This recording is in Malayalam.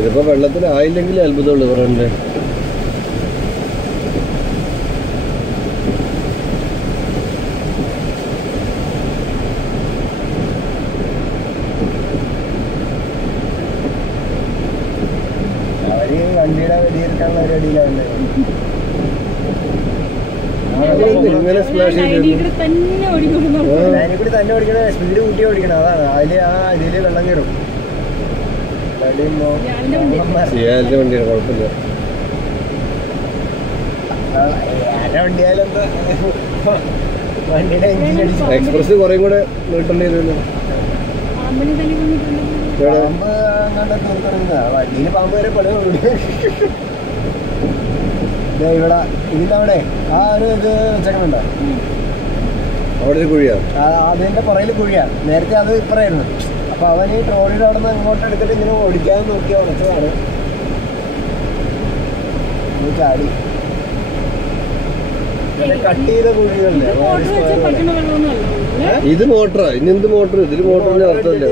ഇതിപ്പോ വെള്ളത്തിലായില്ലെങ്കിൽ അത്ഭുതമുള്ളൂ പറയണ്ടേ അവർ വണ്ടിയുടെ വെടിയെടുക്കാനുള്ള പരിപാടിയിലാണ് ഇങ്ങനെ സ്പ്ലാഷ് ചെയ്തു ലൈനിൽ തന്നെ ഓടിക്കണം ലൈനിൽ കൂടി തന്നെ ഓടിക്കണേ സ്പീഡ് കൂട്ടി ഓടിക്കണം അതാണ്. അതിൽ ആ അതിലെ വെള്ളം കയറും. മോഹന്മാർ. വണ്ടിയാണ് കുഴപ്പമില്ല. എക്സ്പ്രസ് കുറേ കൂടെ നീട്ടേണ്ടി വരുമല്ലോ. പാമ്പ് വരെ പല ഇവിടെ ഇതിന്റെ അവിടെ ആ ഒരു ഇത് വെച്ചേക്കണുണ്ടോ അവിടെ ഒരു കുഴിയാണ് അതിന്റെ പുറകിൽ കുഴിയാണ് നേരത്തെ അത് ഇപ്പറായിരുന്നു അപ്പൊ അവൻ ഈ ട്രോളിയുടെ അവിടെ നിന്ന് അങ്ങോട്ട് എടുത്തിട്ട് ഇങ്ങനെ ഓടിക്കാൻ നോക്കി ഉറച്ചതാണ്. ഇത് ചാടി. കട്ട് ചെയ്ത കുഴികളില്ലേ? ഇത് മോട്ടറാ. ഇനി എന്ത് മോട്ടർ ഇതിൽ മോട്ടറിന്റെ അർത്ഥമില്ല